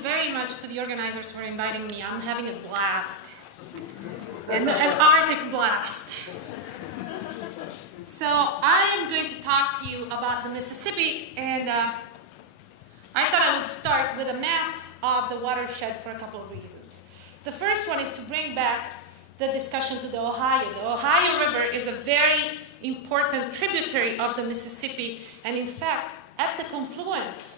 very much to the organizers for inviting me. I'm having a blast, an Arctic blast. So I am going to talk to you about the Mississippi, and I thought I would start with a map of the watershed for a couple of reasons. The first one is to bring back the discussion to the Ohio. The Ohio River is a very important tributary of the Mississippi, and in fact, at the confluence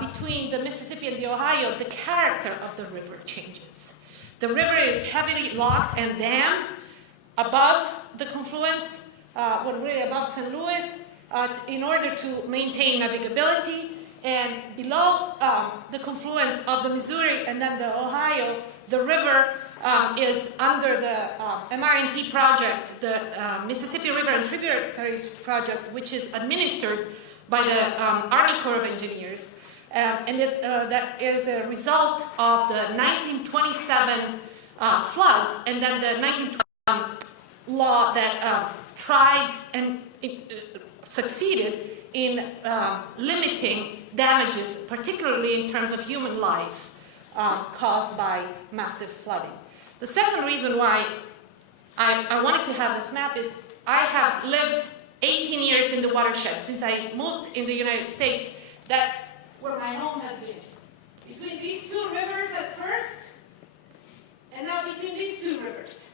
between the Mississippi and the Ohio, the character of the river changes. The river is heavily locked and dammed above the confluence, really above St. Louis, in order to maintain navigability. And below the confluence of the Missouri and then the Ohio, the river is under the MRNT project, the Mississippi River and Tributaries Project, which is administered by the Army Corps of Engineers. And that is a result of the 1927 floods and then the 1920 law that tried and succeeded in limiting damages, particularly in terms of human life, caused by massive flooding. The second reason why I wanted to have this map is I have lived 18 years in the watershed. Since I moved in the United States, that's where my home has been. Between these two rivers at first, and now between these two rivers.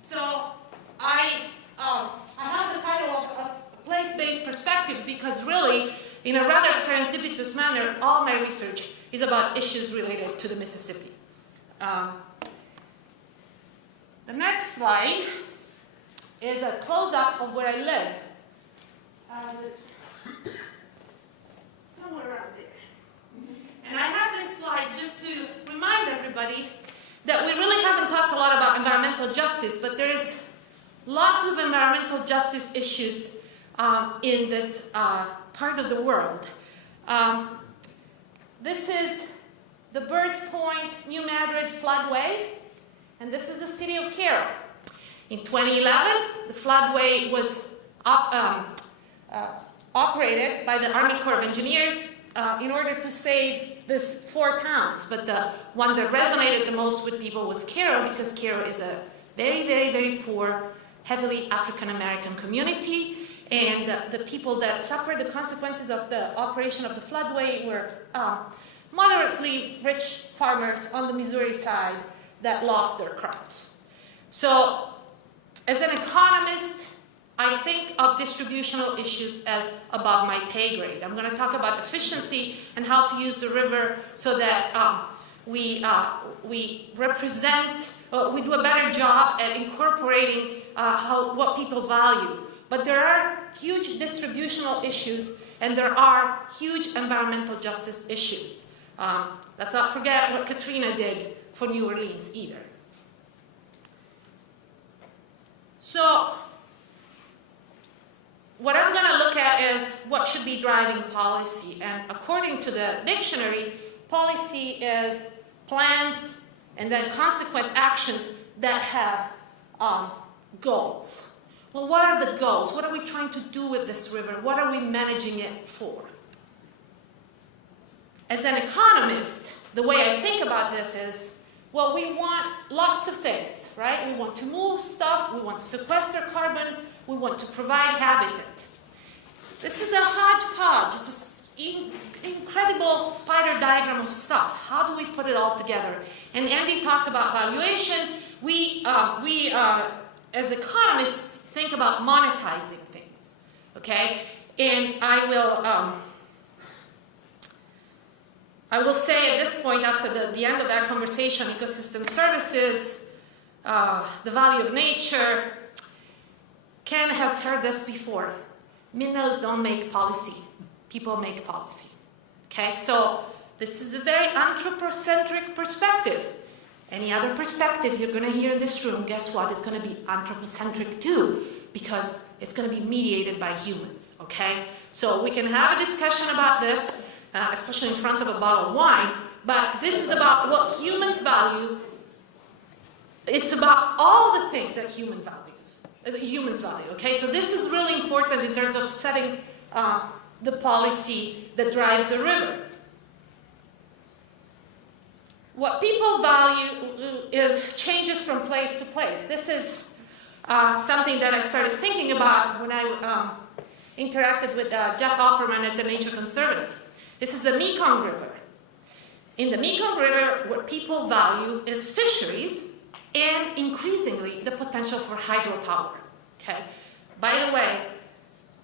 So I have the title of a place-based perspective because really, in a rather serendipitous manner, all my research is about issues related to the Mississippi. The next slide is a close-up of where I live. Somewhere around there. And I have this slide just to remind everybody that we really haven't talked a lot about environmental justice, but there is lots of environmental justice issues in this part of the world. This is the Birds Point, New Madrid floodway, and this is the city of Cairo. In 2011, the floodway was operated by the Army Corps of Engineers in order to save these 4 towns. But the one that resonated the most with people was Cairo, because Cairo is a very, very, very poor, heavily African-American community. And the people that suffered the consequences of the operation of the floodway were moderately rich farmers on the Missouri side that lost their crops. So, as an economist, I think of distributional issues as above my pay grade. I'm going to talk about efficiency and how to use the river so that we represent, we do a better job at incorporating what people value. But there are huge distributional issues and there are huge environmental justice issues. Let's not forget what Katrina did for New Orleans either. So, what I'm going to look at is what should be driving policy. And according to the dictionary, policy is plans and then consequent actions that have goals. Well, what are the goals? What are we trying to do with this river? What are we managing it for? As an economist, the way I think about this is, well, we want lots of things, right? We want to move stuff, we want to sequester carbon, we want to provide habitat. This is a hodgepodge. It's an incredible spider diagram of stuff. How do we put it all together? And Andy talked about valuation. We as economists, think about monetizing things, okay? And I will say at this point, after the end of that conversation, ecosystem services, the value of nature, Ken has heard this before. Minnows don't make policy. People make policy. Okay, so this is a very anthropocentric perspective. Any other perspective you're going to hear in this room, guess what? It's going to be anthropocentric too, because it's going to be mediated by humans. Okay, so we can have a discussion about this, especially in front of a bottle of wine, but this is about what humans value. It's about all the things that humans value, okay? So this is really important in terms of setting the policy that drives the river. what people value changes from place to place. This is something that I started thinking about when I interacted with Jeff Opperman at the Nature Conservancy. This is the Mekong River. In the Mekong River, what people value is fisheries and increasingly the potential for hydropower. Okay? By the way,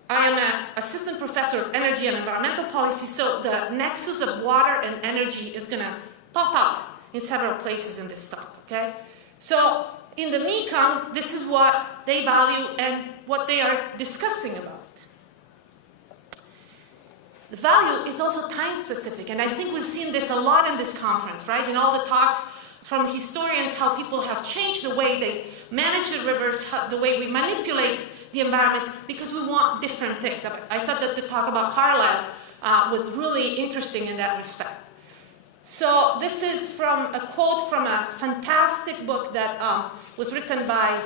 I am an assistant professor of energy and environmental policy, so the nexus of water and energy is going to pop up in several places in this talk. Okay? So in the Mekong, this is what they value and what they are discussing about. The value is also time-specific, and I think we've seen this a lot in this conference, right? In all the talks from historians, how people have changed the way they manage the rivers, the way we manipulate the environment, because we want different things. I thought that the talk about Carlisle was really interesting in that respect. So this is from a quote from a fantastic book that was written by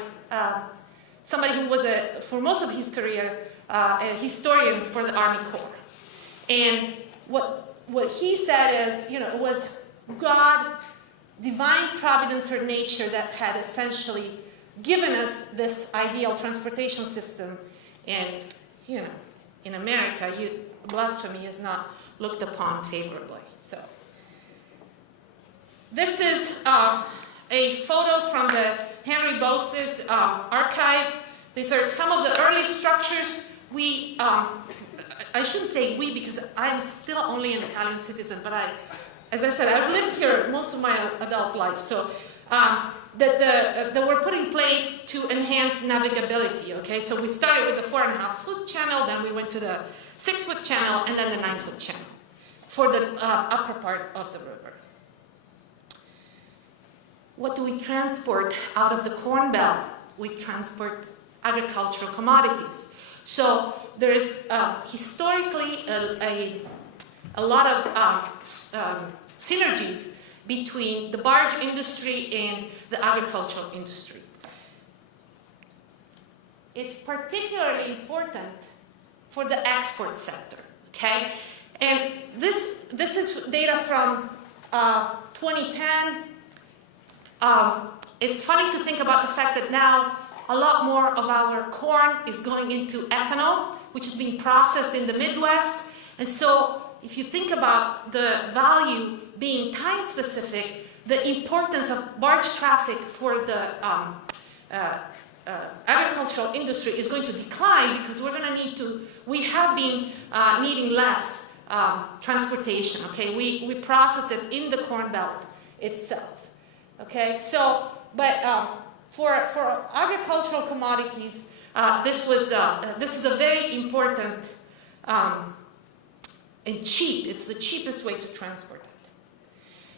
somebody who was, for most of his career, a historian for the Army Corps. And what he said is, it was God, divine providence or nature that had essentially given us this ideal transportation system. And, in America, blasphemy is not looked upon favorably. So this is a photo from the Henry Bose's archive. These are some of the early structures. I shouldn't say we because I'm still only an Italian citizen, but as I said, I've lived here most of my adult life. So that were put in place to enhance navigability. Okay, so we started with the 4.5-foot channel, then we went to the 6-foot channel, and then the 9-foot channel for the upper part of the river. What do we transport out of the Corn Belt? We transport agricultural commodities. So there is historically a lot of synergies between the barge industry and the agricultural industry. It's particularly important for the export sector, okay? And this is data from 2010. It's funny to think about the fact that now a lot more of our corn is going into ethanol, which is being processed in the Midwest. And so if you think about the value being time-specific, the importance of barge traffic for the agricultural industry is going to decline because we have been needing less transportation, okay? We process it in the Corn Belt itself, okay? So, but for agricultural commodities, this is a very important and cheap. It's the cheapest way to transport it.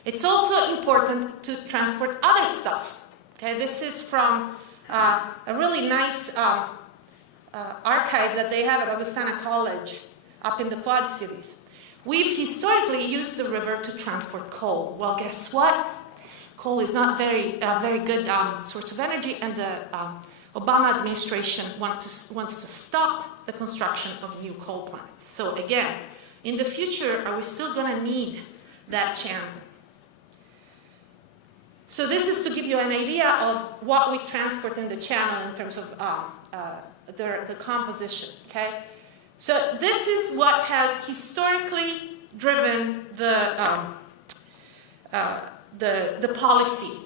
It's also important to transport other stuff. Okay, this is from a really nice archive that they have at Augustana College up in the Quad Cities. We've historically used the river to transport coal. Well, guess what? Coal is not very good source of energy, and the Obama administration wants to stop the construction of new coal plants. So again, in the future, are we still going to need that channel? So this is to give you an idea of what we transport in the channel in terms of the composition, okay? So this is what has historically driven the policy.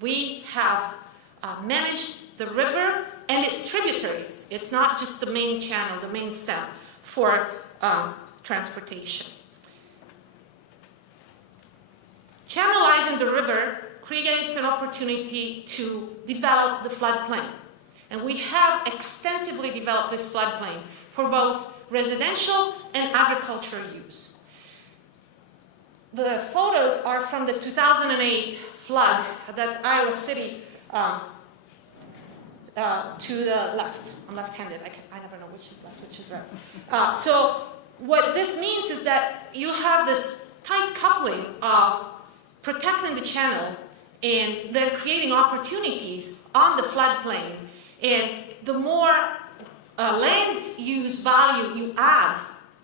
We have managed the river and its tributaries. It's not just the main channel, the main stem for transportation. Channelizing the river creates an opportunity to develop the floodplain. And we have extensively developed this floodplain for both residential and agricultural use. The photos are from the 2008 flood. That's Iowa City to the left. I'm left-handed. I never know which is left, which is right. So what this means is that you have this tight coupling of protecting the channel and then creating opportunities on the floodplain. And the more land use value you add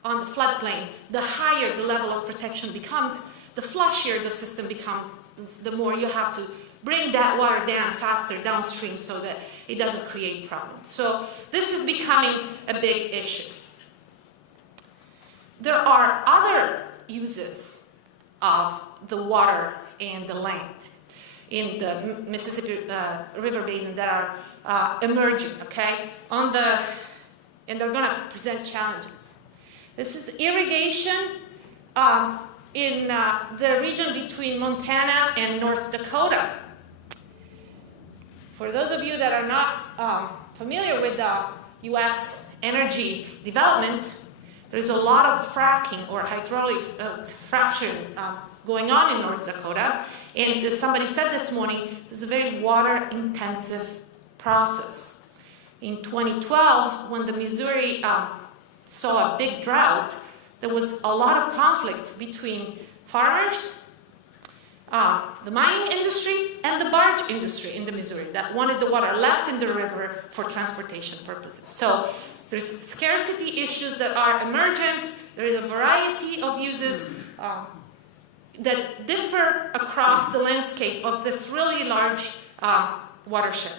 on the floodplain, the higher the level of protection becomes the flushier the system becomes, the more you have to bring that water down faster downstream so that it doesn't create problems. So this is becoming a big issue. There are other uses of the water and the land in the Mississippi River Basin that are emerging, okay? And they're going to present challenges. This is irrigation in the region between Montana and North Dakota. For those of you that are not familiar with the U.S. energy development, there's a lot of fracking or hydraulic fracturing going on in North Dakota. And as somebody said this morning, this is a very water-intensive process. In 2012, when the Missouri saw a big drought, there was a lot of conflict between farmers, the mining industry, and the barge industry in the Missouri that wanted the water left in the river for transportation purposes. So there's scarcity issues that are emergent. There is a variety of uses that differ across the landscape of this really large watershed.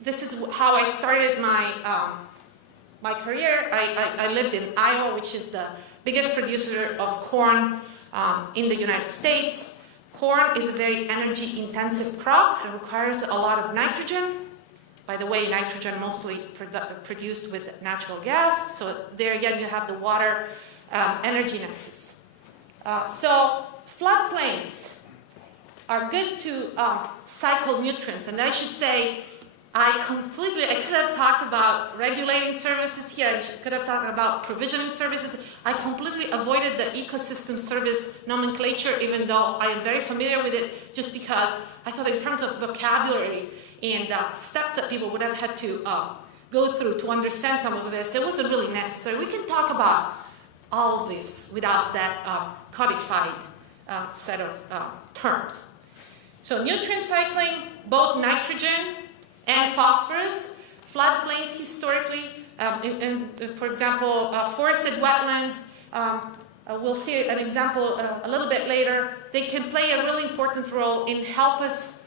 This is how I started my career. I lived in Iowa, which is the biggest producer of corn in the United States. Corn is a very energy-intensive crop. It requires a lot of nitrogen. By the way, nitrogen mostly produced with natural gas. So there again, you have the water energy nexus. So floodplains are good to cycle nutrients. And I should say, I could have talked about regulating services here. I could have talked about provisioning services. I completely avoided the ecosystem service nomenclature, even though I am very familiar with it, just because I thought in terms of vocabulary and steps that people would have had to go through to understand some of this, it wasn't really necessary. We can talk about all of this without that codified set of terms. So nutrient cycling, both nitrogen and phosphorus. Floodplains historically, for example, forested wetlands, we'll see an example a little bit later. They can play a really important role in help us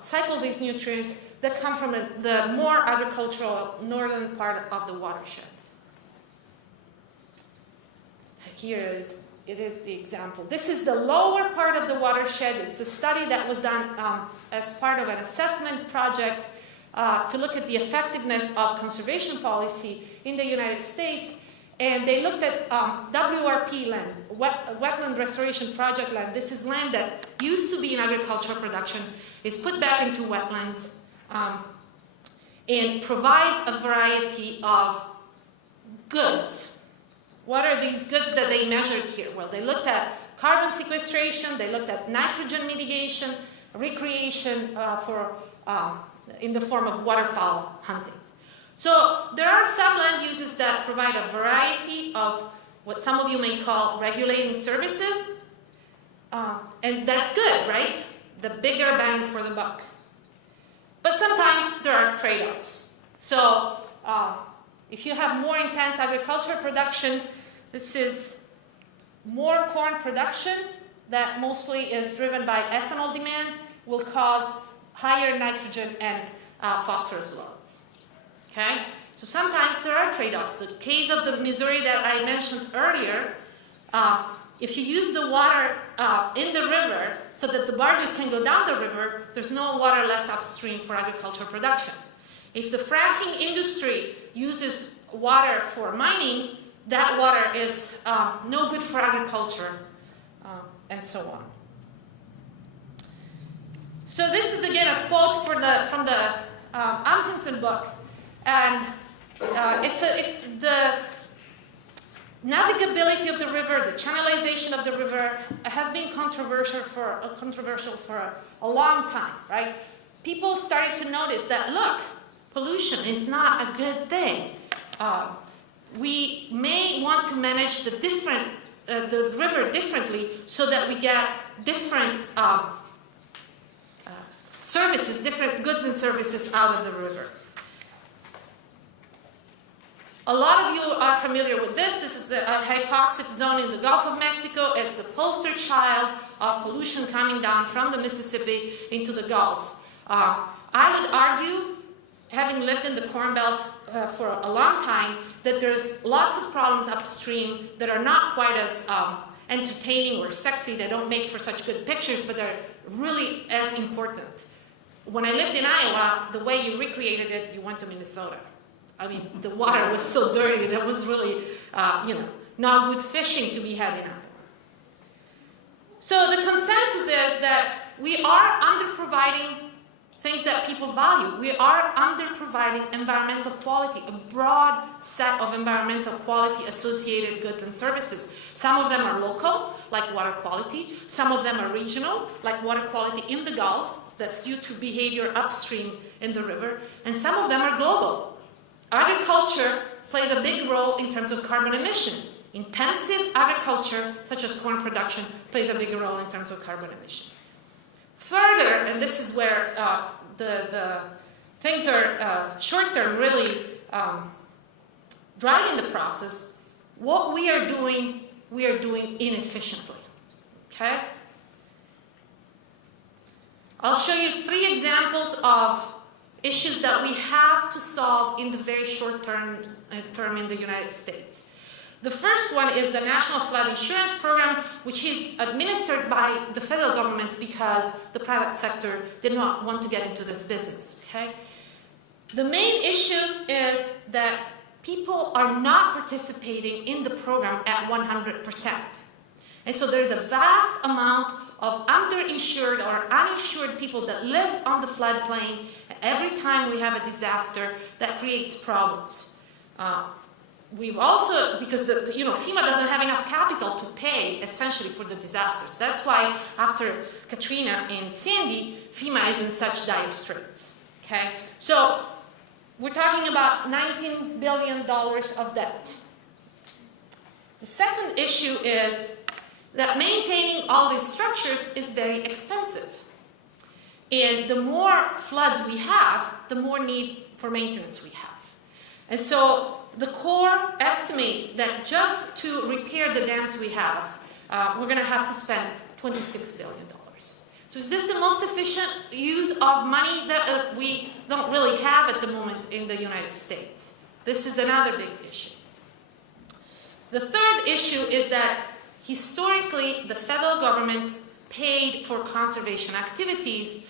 cycle these nutrients that come from the more agricultural northern part of the watershed. Here it is the example. This is the lower part of the watershed. It's a study that was done as part of an assessment project to look at the effectiveness of conservation policy in the United States. And they looked at WRP land, wetland restoration project land. This is land that used to be in agricultural production, is put back into wetlands, and provides a variety of goods. What are these goods that they measured here? Well, they looked at carbon sequestration, they looked at nitrogen mitigation, recreation in the form of waterfowl hunting. So there are some land uses that provide a variety of what some of you may call regulating services, and that's good, right? The bigger bang for the buck. But sometimes there are trade-offs. So if you have more intense agricultural production, this is more corn production that mostly is driven by ethanol demand, will cause higher nitrogen and phosphorus loads. Okay? So sometimes there are trade-offs. The case of the Missouri that I mentioned earlier, if you use the water in the river so that the barges can go down the river, there's no water left upstream for agricultural production. If the fracking industry uses water for mining, that water is no good for agriculture, and so on. So this is again a quote from the Amundsen book, and the navigability of the river, the channelization of the river has been controversial for a long time, right? People started to notice that, look, pollution is not a good thing. We may want to manage the river differently so that we get different services, different goods and services out of the river. A lot of you are familiar with this. This is the hypoxic zone in the Gulf of Mexico. It's the poster child of pollution coming down from the Mississippi into the Gulf. I would argue, having lived in the Corn Belt for a long time, that there's lots of problems upstream that are not quite as entertaining or sexy. They don't make for such good pictures, but they're really as important. When I lived in Iowa, the way you recreated is you went to Minnesota. I mean, the water was so dirty, that was really, not good fishing to be had in Iowa. So the consensus is that we are under-providing things that people value. We are under-providing environmental quality, a broad set of environmental quality associated goods and services. Some of them are local, like water quality. Some of them are regional, like water quality in the Gulf, that's due to behavior upstream in the river. And some of them are global. Agriculture plays a big role in terms of carbon emission. Intensive agriculture, such as corn production, plays a big role in terms of carbon emission. Further, and this is where the things are short-term really driving the process, what we are doing inefficiently, okay? I'll show you 3 examples of issues that we have to solve in the very short term in the United States. The first one is the National Flood Insurance Program, which is administered by the federal government because the private sector did not want to get into this business, okay? The main issue is that people are not participating in the program at 100%. And so there's a vast amount of underinsured or uninsured people that live on the floodplain. Every time we have a disaster, that creates problems. We've also, because FEMA doesn't have enough capital to pay essentially for the disasters. That's why after Katrina and Sandy, FEMA is in such dire straits. Okay, so we're talking about $19 billion of debt. The second issue is that maintaining all these structures is very expensive. And the more floods we have, the more need for maintenance we have. And so the Corps estimates that just to repair the dams we have, we're going to have to spend $26 billion. So is this the most efficient use of money that we don't really have at the moment in the United States? This is another big issue. The third issue is that historically the federal government paid for conservation activities.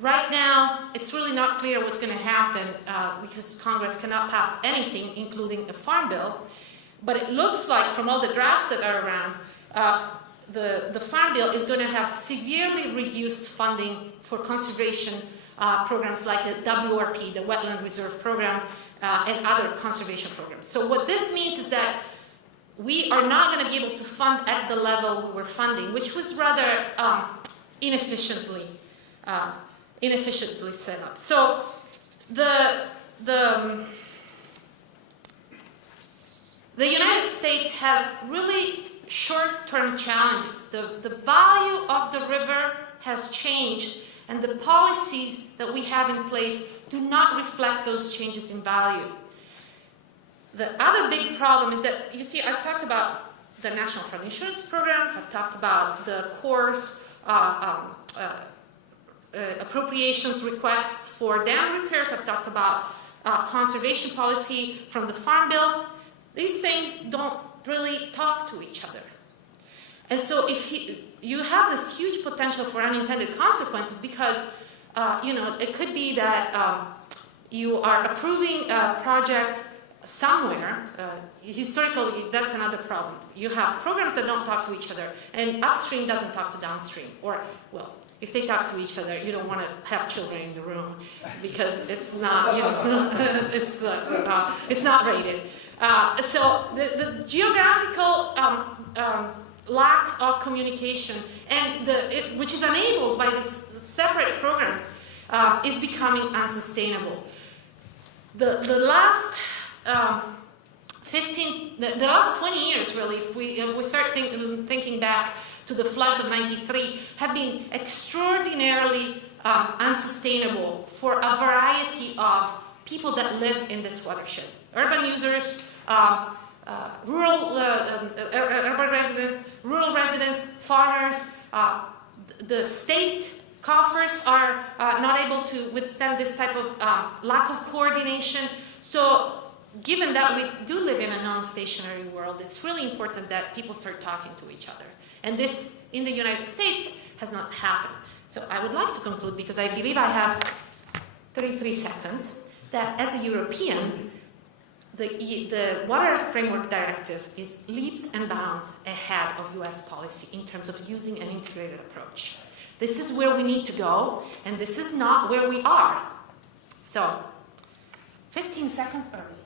Right now, it's really not clear what's going to happen because Congress cannot pass anything, including a farm bill. But it looks like, from all the drafts that are around, the farm bill is going to have severely reduced funding for conservation programs like the WRP, the Wetland Reserve Program, and other conservation programs. So what this means is that we are not going to be able to fund at the level we were funding, which was rather inefficiently set up. So the United States has really short-term challenges. The value of the river has changed, and the policies that we have in place do not reflect those changes in value. The other big problem is that, you see, I've talked about the National Flood Insurance Program, I've talked about the Corps' appropriations requests for dam repairs, I've talked about conservation policy from the Farm Bill. These things don't really talk to each other. And so if you have this huge potential for unintended consequences because, it could be that you are approving a project somewhere. Historically, that's another problem. You have programs that don't talk to each other, and upstream doesn't talk to downstream. Or, well, if they talk to each other, you don't want to have children in the room because it's not, it's not rated. So the geographical lack of communication, and which is enabled by these separate programs, is becoming unsustainable. The last 20 years, really, if we start thinking back to the floods of '93, have been extraordinarily unsustainable for a variety of people that live in this watershed. urban users, urban residents, rural residents, farmers. The state coffers are not able to withstand this type of lack of coordination. So given that we do live in a non-stationary world, it's really important that people start talking to each other. And this, in the United States, has not happened. So I would like to conclude, because I believe I have 33 seconds, that as a European, the Water Framework Directive is leaps and bounds ahead of US policy in terms of using an integrated approach. This is where we need to go, and this is not where we are. So, 15 seconds early.